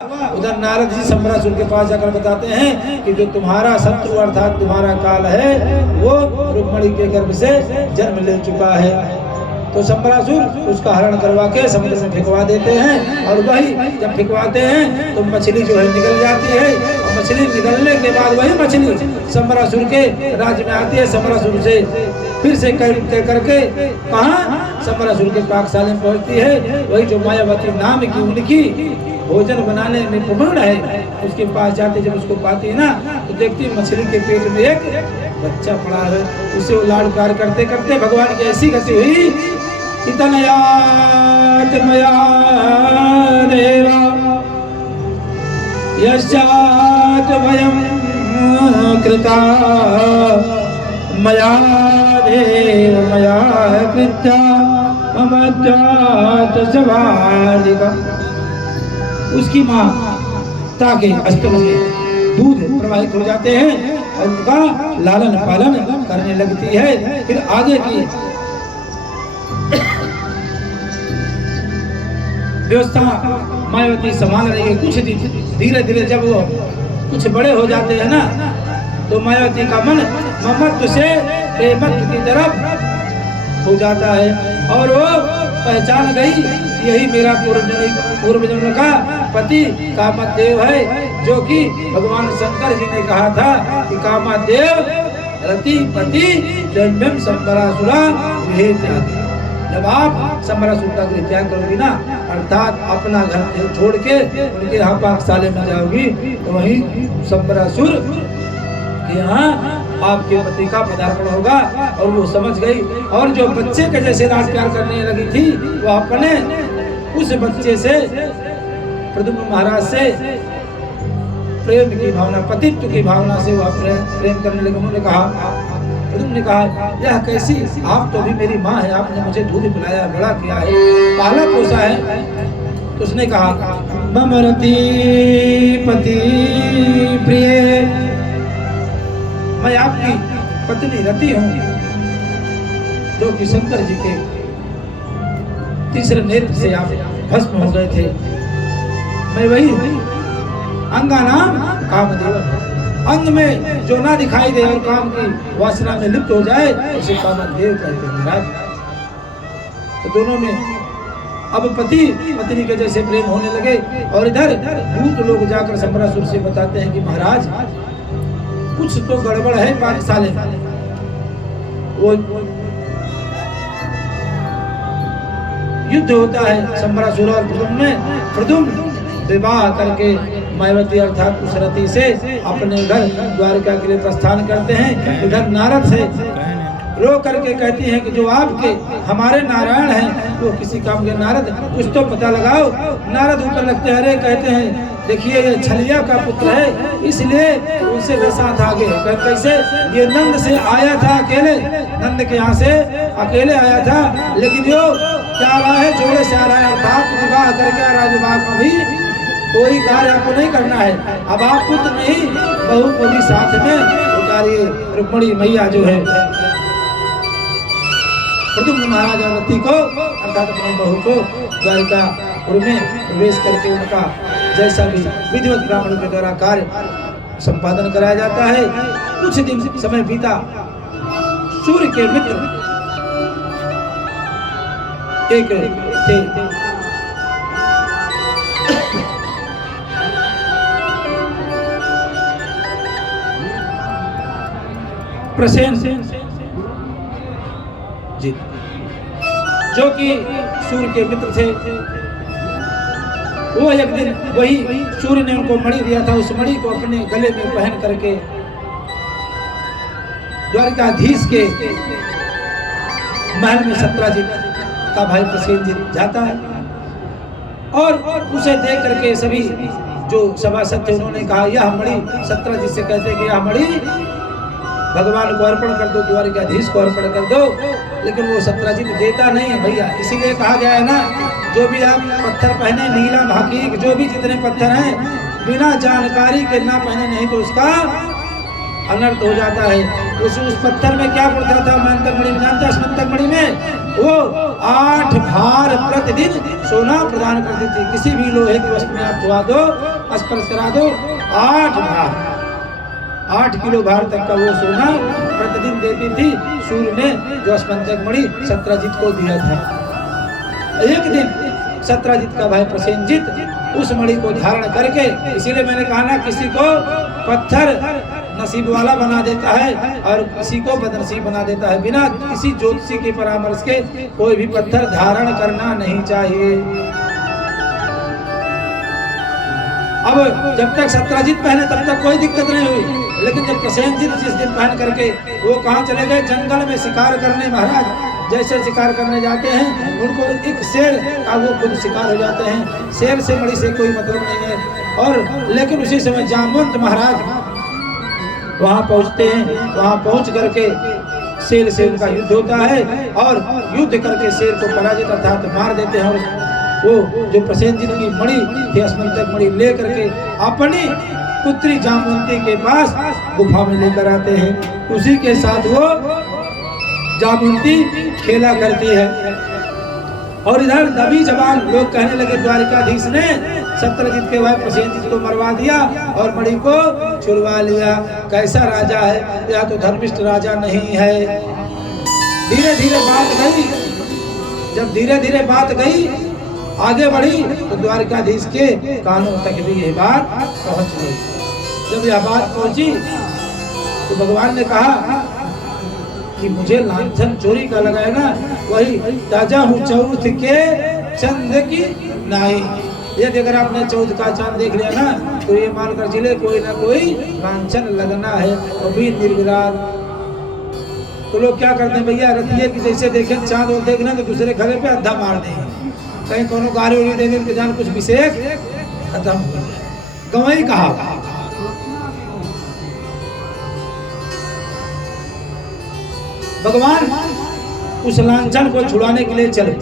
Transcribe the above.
उधर नारद जी सम्रासुर के पास जाकर बताते हैं कि जो तुम्हारा शत्रु अर्थात तुम्हारा काल है वो रुक्मणी के गर्भ से जन्म ले चुका है। तो सम्रासुर उसका हरण करवा के समुद्र में फेंकवा देते हैं और वही जब फेंकवाते हैं तो मछली जो है निकल जाती है और मछली निकलने के बाद वही मछली सम्रासुर के राज्य में आती है। सम्रासुर से फिर से करके कहाँ सम्रासुर के पाकशाला में पहुंचती है। वही जो मायावती नाम की उनकी भोजन बनाने में प्रमाण है उसके पास जाते जब उसको पाती है ना तो देखती है मछली के पेट में एक बच्चा पड़ा है। उसे वो लाड़ प्यार करते करते भगवान की ऐसी गति हुई इतनयात मया देवा यश्चात वयं कृता मया देव मया कृता मम जात सवालिका। उसकी माँ ताकि स्तन से दूध प्रवाहित हो जाते हैं और उनका लालन पालन करने लगती है। फिर आगे की व्यवस्था मायावती संभाल रही है। कुछ दिन धीरे धीरे जब वो कुछ बड़े हो जाते हैं ना तो मायावती का मन ममत्व से प्रेमत्व की तरफ हो जाता है और वो पहचान गई यही मेरा पूर्व जन्म का पति कामदेव है जो कि भगवान शंकर जी ने कहा था कि कामदेव रति पति जन्म संबरासुरा गृह त्याग। जब आप संबरासुर का गृह त्याग करोगी ना अर्थात अपना घर छोड़ के उनके यहाँ पाकशाले में जाओगी तो वहीं संबरासुर के यहाँ आपके पति का पदार्पण होगा। और वो समझ गई और जो बच्चे के जैसे लाड प्यार करने लगी थी वो अपने उस बच्चे से प्रद्युम्न महाराज से प्रेम की भावना पतित्व की भावना से वो प्रेम करने लगे। उन्होंने कहा प्रद्युम्न ने कहा यह कैसी आप तो अभी मेरी माँ है आपने मुझे दूध पिलाया बड़ा किया है पाला पोसा है। तो उसने कहा मम रति पति प्रिय मैं आपकी पत्नी रति हूँ जो कि शंकर जी के तीसरे नेत्र से आप भस्म हो गए थे। मैं वही अंगा नाम कामदेव अंग में जो ना दिखाई दे और काम की वासना में लिप्त हो जाए उसे कामदेव कहते हैं महाराज। तो दोनों में अब पति पत्नी के जैसे प्रेम होने लगे और इधर दूत लोग जाकर सम्रासुर से बताते हैं कि महाराज कुछ तो गड़बड़ है पाकशाले। वो युद्ध होता है सम्रासुर और प्रद्युम्न में। प्रद्युम्न विवाह करके मायावती अर्थात उस रति से अपने घर द्वारका के लिए प्रस्थान करते हैं। इधर नारद से रो करके कहती हैं कि जो आपके हमारे नारायण हैं वो किसी काम के नारद कुछ तो पता लगाओ। नारद ऊपर लगते हैं अरे कहते हैं देखिए ये छलिया का पुत्र है इसलिए उनसे 10 हाथ आगे है। कैसे ये नंद से आया था अकेले नंद के यहाँ से अकेले आया था लेकिन यो क्या रहा है जोड़े से आ रहा है अर्थात विवाह करके आ रहा है। विवाह का भी कोई कार्य आपको नहीं करना है। अब आप पुत्र नहीं बहू को भी साथ में उतारिए। रुक्मणी मैया जो है प्रद्युम्न महाराज और रति को अर्थात अपनी बहू को द्वारिकापुर में प्रवेश करके उनका जैसा भी विधिवत ब्राह्मणों के द्वारा कार्य संपादन कराया जाता है। कुछ दिन समय बीता। सूर्य के मित्र एक थे प्रसेन जी जो कि सूर्य के मित्र थे। वो एक दिन वही सूर्य ने उनको मणि दिया था उस मणि को अपने गले में पहन करके द्वारकाधीश के महल में सत्राजित का भाई प्रसेन जी जाता है और उसे देख करके सभी जो सभासद थे उन्होंने कहा यह मणि सत्राजित से कहते कि यह मणि भगवान को अर्पण कर दो द्वारकाधीश को अर्पण कर दो। लेकिन वो सत्राजित देता नहीं है भैया। इसीलिए कहा गया है ना जो भी आप पत्थर पहने नीलम हकीक जो भी जितने पत्थर हैं बिना जानकारी के ना पहने नहीं तो उसका अनर्थ हो जाता है। उस पत्थर में क्या पड़ता था मंत्र मणि में जानते हैं। मंत्र मणि में वो 8 भार प्रतिदिन सोना प्रदान करती थी। किसी भी लोहे की वस्तु में आप छुआ दो स्पर्श करा दो 8 किलो भार तक का वो सोना प्रतिदिन देती थी सूर्य ने, जो स्पंचक मणि सत्यजित को दिया था। एक दिन सत्यजित का भाई प्रसेनजित उस मणि को धारण करके, इसीलिए मैंने कहा ना, किसी को पत्थर नसीब वाला बना देता है और किसी को बदनसीब बना देता है। बिना किसी ज्योतिषी के परामर्श के कोई भी पत्थर धारण करना नहीं चाहिए। अब जब तक सत्यजित पहने तब तक कोई दिक्कत नहीं हुई, लेकिन जब प्रसेनजित जिस दिन पहन करके वो कहाँ चले गए, जंगल में शिकार करने। महाराज जैसे शिकार करने जाते हैं, उनको एक शेर का वो खुद शिकार हो जाते हैं। शेर से मणि से कोई मतलब नहीं है। और लेकिन उसी समय जामवंत महाराज वहाँ पहुँचते हैं। वहाँ पहुँच करके शेर से उनका युद्ध होता है और युद्ध करके शेर को पराजित अर्थात मार देते हैं। और वो जो प्रसेनजित की मणि थी, स्पंचक मणि ले करके अपनी पुत्री जामवंती के पास गुफा में लेकर आते हैं। उसी के साथ वो जामवंती खेला करती है। और इधर दबी जवान लोग कहने लगे द्वारिकाधीश ने सत्यजित के भाई प्रसेनजित को मरवा दिया और मणि को छुड़वा लिया। कैसा राजा है यह, तो धर्मिष्ठ राजा नहीं है। धीरे धीरे बात गई, जब धीरे धीरे बात गई आगे बढ़ी तो द्वारिकाधीश के कानों तक भी ये बात पहुंच गई। जब यह बात पहुंची तो भगवान ने कहा कि मुझे लांछन चोरी का लगा है ना, वही ताजा हूँ चौथ के चंद की नाई। यदि अगर आपने चौथ का चांद देख लिया ना, तो ये मानकर चले कोई ना कोई लांछन लगना है, वो भी निर्विराग। तो लोग क्या करते हैं भैया, रतिये की जैसे देखें चांद और देखना तो दूसरे घरे पे अद्धा मार दें, कहीं कोनो गाड़ी उड़ी देने के जान कुछ विशेष खत्म हो। गवई कहा भगवान उस लांछन को छुड़ाने के लिए चले।